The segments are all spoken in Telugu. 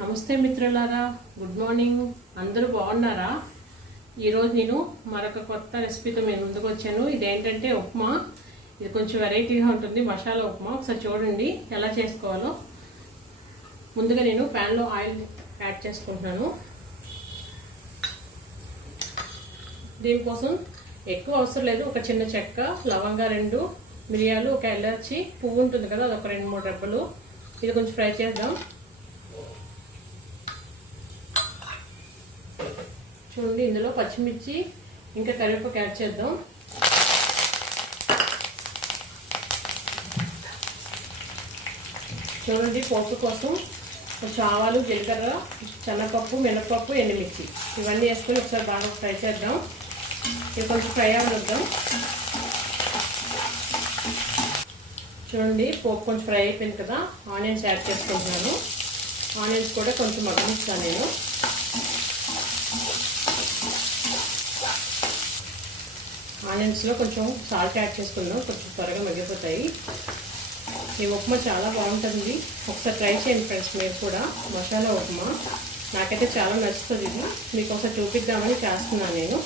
నమస్తే మిత్రులారా, గుడ్ మార్నింగ్. అందరూ బాగున్నారా? ఈరోజు నేను మరొక కొత్త రెసిపీతో మేము ముందుకు వచ్చాను. ఇదేంటంటే ఉప్మా. ఇది కొంచెం వెరైటీగా ఉంటుంది, మసాలా ఉప్మా. ఒకసారి చూడండి ఎలా చేసుకోవాలో. ముందుగా నేను ప్యాన్లో ఆయిల్ యాడ్ చేసుకుంటున్నాను. దీనికోసం ఎక్కువ అవసరం లేదు. ఒక చిన్న చెక్క, లవంగా 2, మిరియాలు, ఒక ఎలాచి, పువ్వు ఉంటుంది కదా, అదొక 2-3 రెబ్బలు. ఇది కొంచెం ఫ్రై చేద్దాం. చూడండి, ఇందులో పచ్చిమిర్చి ఇంకా కరివేపాకు యాడ్ చేద్దాం. చూడండి, పోపు కోసం కొంచెం ఆవాలు, జీలకర్ర, శనగపప్పు, మినపప్పు, ఎండుమిర్చి ఇవన్నీ వేసుకొని ఒకసారి బాగా ఫ్రై చేద్దాం. ఇది కొంచెం ఫ్రై అవ్వద్దాం. చూడండి, పోపు కొంచెం ఫ్రై అయిపోయింది కదా, ఆనియన్స్ యాడ్ చేసుకుంటున్నాను. ఆనియన్స్ కూడా కొంచెం మగ్గనిస్తాను నేను. ఆనియన్స్లో కొంచెం సాల్ట్ యాడ్ చేసుకుందాం, కొంచెం త్వరగా మగ్గిపోతాయి. ఈ ఉప్మా చాలా బాగుంటుంది. ఒకసారి ట్రై చేయండి ఫ్రెండ్స్, మీరు కూడా. మసాలా ఉప్మా నాకైతే చాలా నచ్చుతుంది. ఇది మీకు ఒకసారి చూపిద్దామని చేస్తున్నాను నేను.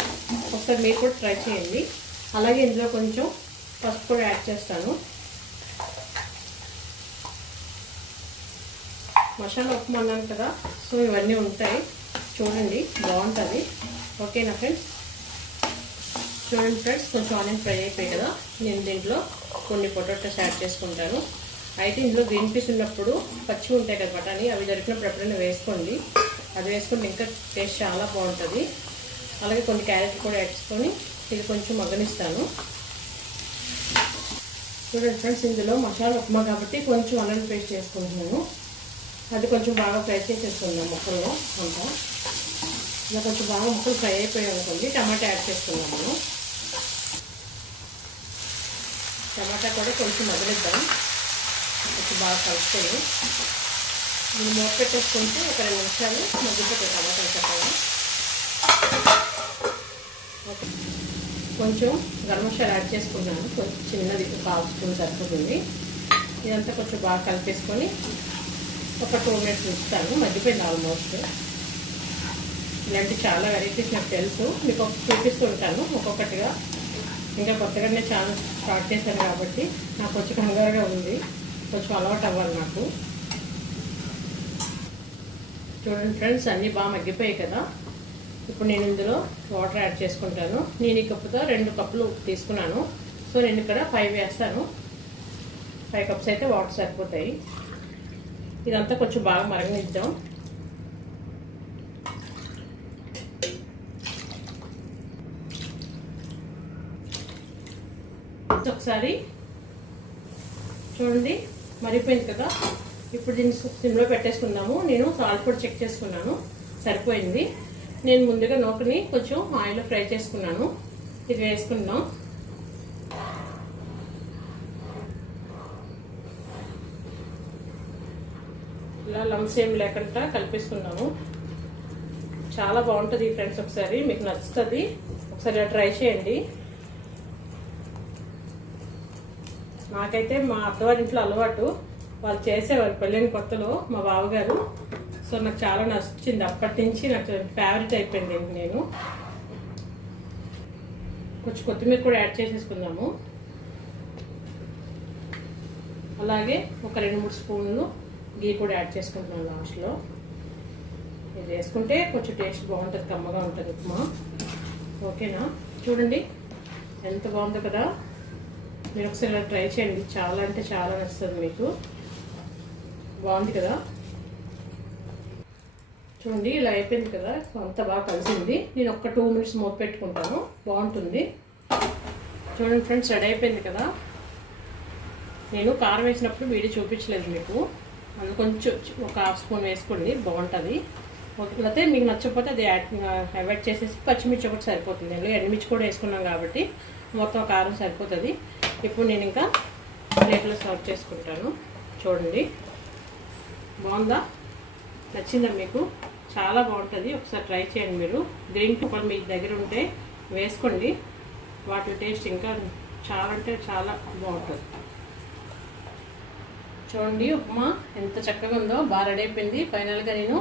ఒకసారి మీరు కూడా ట్రై చేయండి. అలాగే ఇందులో కొంచెం పసుపు కూడా యాడ్ చేస్తాను. మసాలా ఉప్మా అన్నాను కదా, సో ఇవన్నీ ఉంటాయి. చూడండి, బాగుంటుంది. ఓకేనా ఫ్రెండ్స్? చూడండి ఫ్రెండ్స్, కొంచెం ఆనియన్ ఫ్రై అయిపోయాయి కదా, నేను దీంట్లో కొన్ని పొటాటోస్ యాడ్ చేసుకుంటాను. అయితే ఇందులో గ్రీన్ పీస్ ఉన్నప్పుడు పచ్చి ఉంటాయి కదా బఠానీ, అవి దొరికినప్పుడు ఎప్పుడైనా వేసుకోండి. అది వేసుకుంటే ఇంకా టేస్ట్ చాలా బాగుంటుంది. అలాగే కొన్ని క్యారెట్ కూడా యాడ్ చేసుకొని ఇది కొంచెం మగ్గనిస్తాను. చూడండి ఫ్రెండ్స్, ఇందులో మసాలా ఉప్మా కాబట్టి కొంచెం అల్లం పేస్ట్ చేసుకుంటున్నాను. అది కొంచెం బాగా ఫ్రై చేసేసుకుందాం ముక్కల్లో అంతా. ఇలా కొంచెం బాగా ముక్కలు ఫ్రై అయిపోయాయి అనుకోండి, టమాటా యాడ్ చేసుకుందాం మనం. టమాటా కూడా కొంచెం మగ్గనిద్దాం, కొంచెం బాగా కలుపుకొని. దీన్ని మూత పెట్టేసుకుంటే ఒక 2 నిమిషాలు మగ్గిపోతాయి టమాటా చక్కగా. ఓకే, కొంచెం గరం మసాలా యాడ్ చేసుకున్నాను, కొంచెం చిన్నది, 1/2 స్పూన్ సరిపోతుంది. ఇదంతా కొంచెం బాగా కలిపేసుకొని ఒక 2 మినిట్స్ ఉంచుతాను. మగ్గిపోయింది ఆల్మోస్ట్. ఇలాంటి చాలా వెరైటీస్ నాకు తెలుసు, మీకు చూపిస్తూ ఉంటాను ఒక్కొక్కటిగా. ఇంకా కొత్తగానే చాలా స్టార్ట్ చేశాను కాబట్టి నాకు కొంచెం కంగారుగా ఉంది, కొంచెం అలవాటు అవ్వాలి నాకు. చూడండి ఫ్రెండ్స్, అన్నీ బాగా మగ్గిపోయాయి కదా. ఇప్పుడు నేను ఇందులో వాటర్ యాడ్ చేసుకుంటాను. నేను ఈ కప్పుతో 2 కప్పులు తీసుకున్నాను, సో నేను ఇక్కడ 5 వేస్తాను. 5 కప్స్ అయితే వాటర్ సరిపోతాయి. ఇదంతా కొంచెం బాగా మరగనిద్దాం. ఒకసారి చూడండి, మరిగిపోయింది కదా. ఇప్పుడు దీన్ని సిమ్లో పెట్టేసుకుందాము. నేను సాల్ట్ కూడా చెక్ చేసుకున్నాను, సరిపోయింది. నేను ముందుగా నూకని కొంచెం ఆయిల్లో ఫ్రై చేసుకున్నాను. ఇది వేసుకుందాం. ఇలా లంప్స్ ఏం లేకుండా కలిపేసుకున్నాము. చాలా బాగుంటుంది ఫ్రెండ్స్, ఒకసారి మీకు నచ్చుతుంది. ఒకసారి ఇలా ట్రై చేయండి. నాకైతే మా అత్తవారి ఇంట్లో అలవాటు, వాళ్ళు చేసేవారు పెళ్ళైన కొత్తలో మా బావగారు. సో నాకు చాలా నచ్చింది, అప్పటి నుంచి నాకు ఫేవరెట్ అయిపోయింది. నేను కొంచెం కొత్తిమీర కూడా యాడ్ చేసేసుకుందాము. అలాగే ఒక 2-3 స్పూన్లు గీ కూడా యాడ్ చేసుకుంటున్నాను లాస్ట్లో. ఇది వేసుకుంటే కొంచెం టేస్ట్ బాగుంటుంది, కమ్మగా ఉంటుంది ఉప్మా. ఓకేనా? చూడండి ఎంత బాగుందో కదా. మీరు ఒకసారి ఇలా ట్రై చేయండి, చాలా అంటే చాలా నచ్చుతుంది మీకు. బాగుంది కదా. చూడండి, ఇలా అయిపోయింది కదా, అంత బాగా కలిసింది. నేను ఒక 2 మినిట్స్ మూత పెట్టుకుంటాను, బాగుంటుంది. చూడండి ఫ్రెండ్స్, రెడీ అయిపోయింది కదా. నేను కారం వేసినప్పుడు వీడియో చూపించలేదు మీకు, అందులో కొంచెం ఒక 1/2 స్పూన్ వేసుకోండి, బాగుంటుంది. లేకపోతే మీకు నచ్చకపోతే అది అవాయిడ్ చేసేసి పచ్చిమిర్చి ఒకటి సరిపోతుంది. అందులో ఎండుమిర్చి కూడా వేసుకున్నాం కాబట్టి మొత్తం కారం సరిపోతుంది. ఇప్పుడు నేను ఇంకా ప్లేట్లో సర్వ్ చేసుకుంటాను. చూడండి, బాగుందా? నచ్చిందా మీకు? చాలా బాగుంటుంది, ఒకసారి ట్రై చేయండి మీరు. గ్రీన్ పెప్పర్ మీ దగ్గర ఉంటే వేసుకోండి, వాటి టేస్ట్ ఇంకా చాలా అంటే చాలా బాగుంటుంది. చూడండి ఉప్మా ఎంత చక్కగా ఉందో, బాగా రెడీ అయిపోయింది. ఫైనల్గా నేను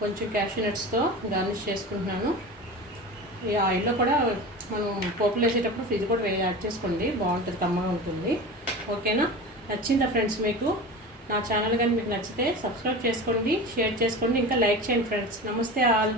కొంచెం క్యాష్యూ నట్స్తో గార్నిష్ చేసుకుంటున్నాను. ఈ ఆయిల్లో కూడా మనం పోపులు వేసేటప్పుడు ఇది కూడా యాడ్ చేసుకోండి, బాగుంటుంది, కమ్మగా ఉంటుంది. ఓకేనా? నచ్చిందా ఫ్రెండ్స్ మీకు? నా ఛానల్ కానీ మీకు నచ్చితే సబ్స్క్రైబ్ చేసుకోండి, షేర్ చేసుకోండి, ఇంకా లైక్ చేయండి ఫ్రెండ్స్. నమస్తే ఆల్.